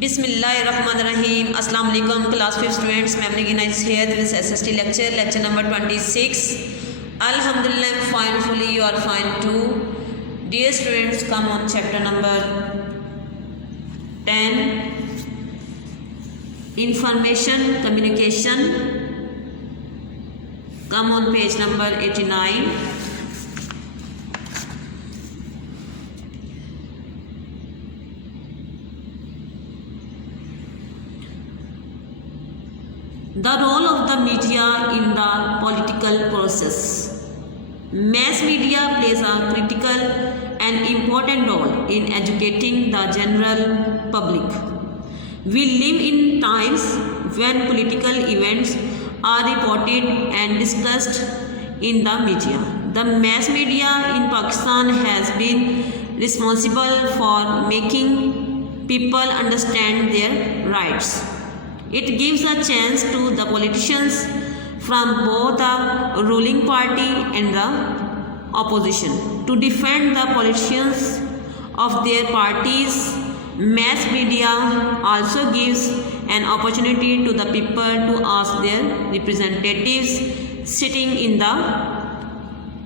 बिस्मिल्लाहिर्रहमानिर्रहीम। अस्सलाम वालेकुम क्लास 5 स्टूडेंट्स, मैं Nice here with SST lecture number 26. Alhamdulillah, I'm fine, fully you are fine too. Dear students, come on chapter number 10, information communication. Come on page number 89. The role of the media in the political process. Mass media plays a critical and important role in educating the general public. We live in times when political events are reported and discussed in the media. The mass media in Pakistan has been responsible for making people understand their rights. It gives a chance to the politicians from both the ruling party and the opposition to defend the politicians of their parties. Mass media also gives an opportunity to the people to ask their representatives sitting in the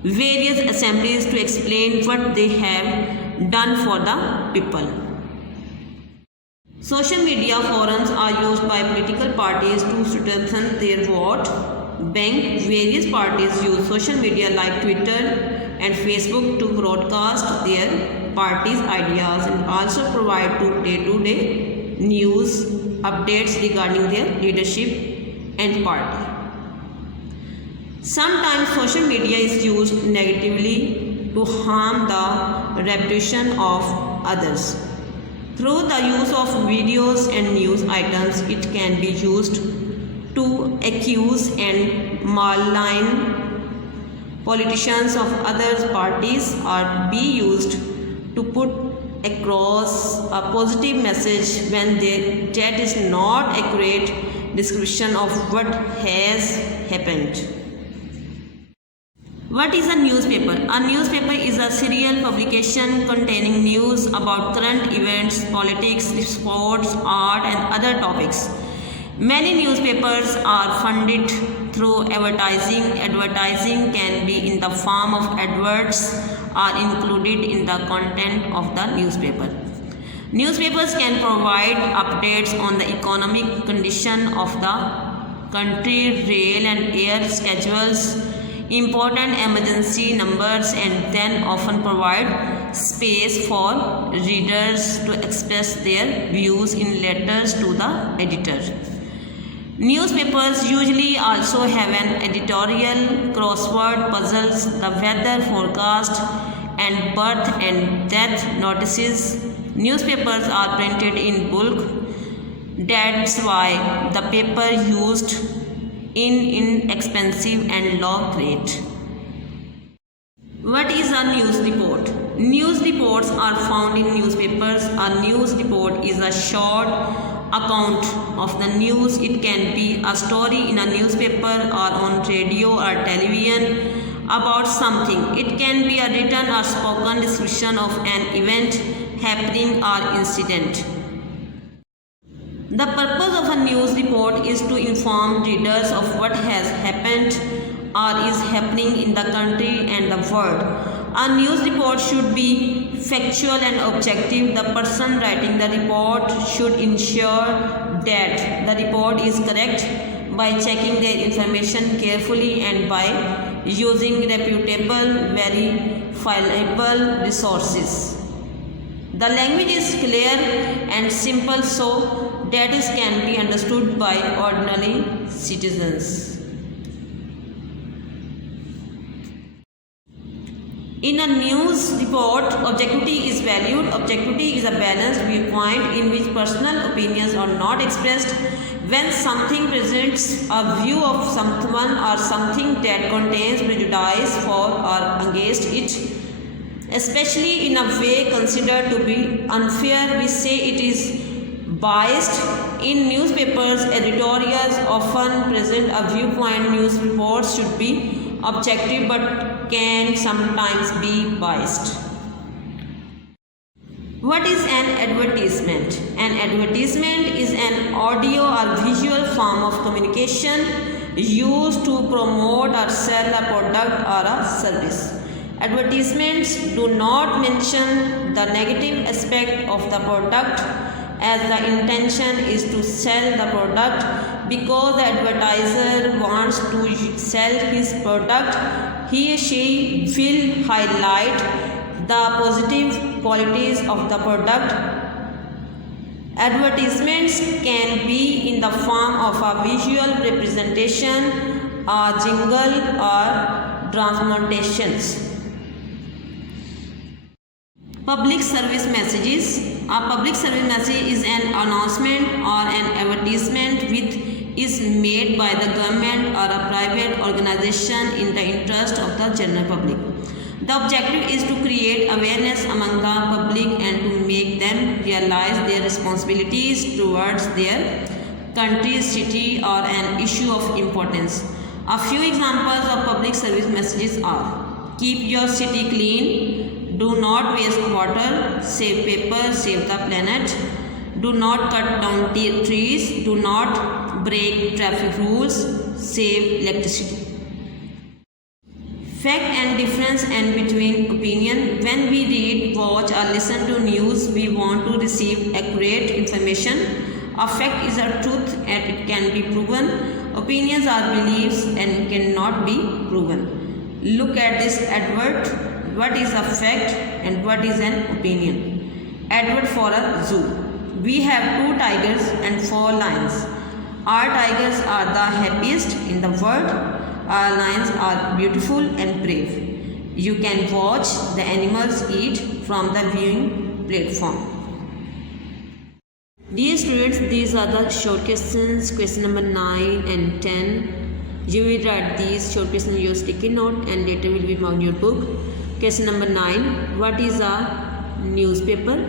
various assemblies to explain what they have done for the people. Social media forums are used by political parties to strengthen their vote bank. Various parties use social media like Twitter and Facebook to broadcast their party's ideas and also provide day-to-day news updates regarding their leadership and party. Sometimes social media is used negatively to harm the reputation of others. Through the use of videos and news items, it can be used to accuse and malign politicians of other parties or be used to put across a positive message when that is not accurate description of what has happened. What is a newspaper? A newspaper is a serial publication containing news about current events, politics, sports, art and other topics. Many newspapers are funded through advertising. Advertising can be in the form of adverts or included in the content of the newspaper. Newspapers can provide updates on the economic condition of the country, rail and air schedules, important emergency numbers, and then often provide space for readers to express their views in letters to the editor. Newspapers usually also have an editorial, crossword puzzles, the weather forecast, and birth and death notices. Newspapers are printed in bulk. That's why the paper used in inexpensive and low rate. What is a news report? News reports are found in newspapers. A news report is a short account of the news. It can be a story in a newspaper or on radio or television about something. It can be a written or spoken description of an event, happening or incident. The purpose of a news report is to inform readers of what has happened or is happening in the country and the world. A news report should be factual and objective. The person writing the report should ensure that the report is correct by checking their information carefully and by using reputable, verifiable resources. The language is clear and simple so that it can be understood by ordinary citizens. In a news report, objectivity is valued. Objectivity is a balanced viewpoint in which personal opinions are not expressed. When something presents a view of someone or something that contains prejudice for or against it, especially in a way considered to be unfair, we say it is biased. In newspapers, editorials often present a viewpoint. News reports should be objective but can sometimes be biased. What is an advertisement? An advertisement is an audio or visual form of communication used to promote or sell a product or a service. Advertisements do not mention the negative aspect of the product, as the intention is to sell the product. Because the advertiser wants to sell his product, he or she will highlight the positive qualities of the product. Advertisements can be in the form of a visual representation, a jingle, or demonstrations. Public service messages. A public service message is an announcement or an advertisement which is made by the government or a private organization in the interest of the general public. The objective is to create awareness among the public and to make them realize their responsibilities towards their country, city, or an issue of importance. A few examples of public service messages are: keep your city clean, do not waste water, save paper, save the planet, do not cut down trees, do not break traffic rules, save electricity. Fact and difference and between opinion. When we read, watch, or listen to news, we want to receive accurate information. A fact is a truth and it can be proven. Opinions are beliefs and cannot be proven. Look at this advert. What is a fact and what is an opinion? Advert for a zoo. We have 2 tigers and 4 lions. Our tigers are the happiest in the world. Our lions are beautiful and brave. You can watch the animals eat from the viewing platform. Dear students, these are the short questions, question number 9 and 10. You will write these short questions in your sticky note and later will be marked your book. Question number 9. What is a newspaper?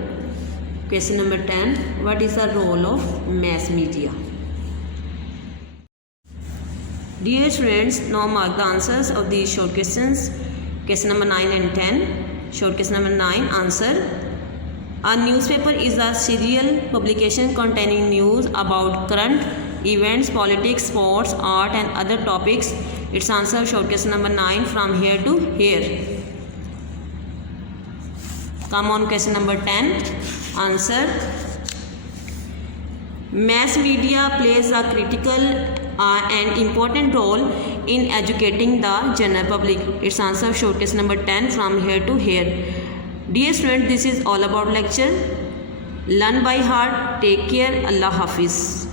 Question number 10. What is the role of mass media? Dear students, now mark the answers of these short questions. Question number 9 and 10. Short question number 9. Answer. A newspaper is a serial publication containing news about current events, politics, sports, art and other topics. Its answer, short question number 9, from here to here. Come on, question number 10. Answer. Mass media plays a critical and important role in educating the general public. Its answer, short question number 10, from here to here. Dear student, this is all about lecture. Learn by heart. Take care. Allah Hafiz.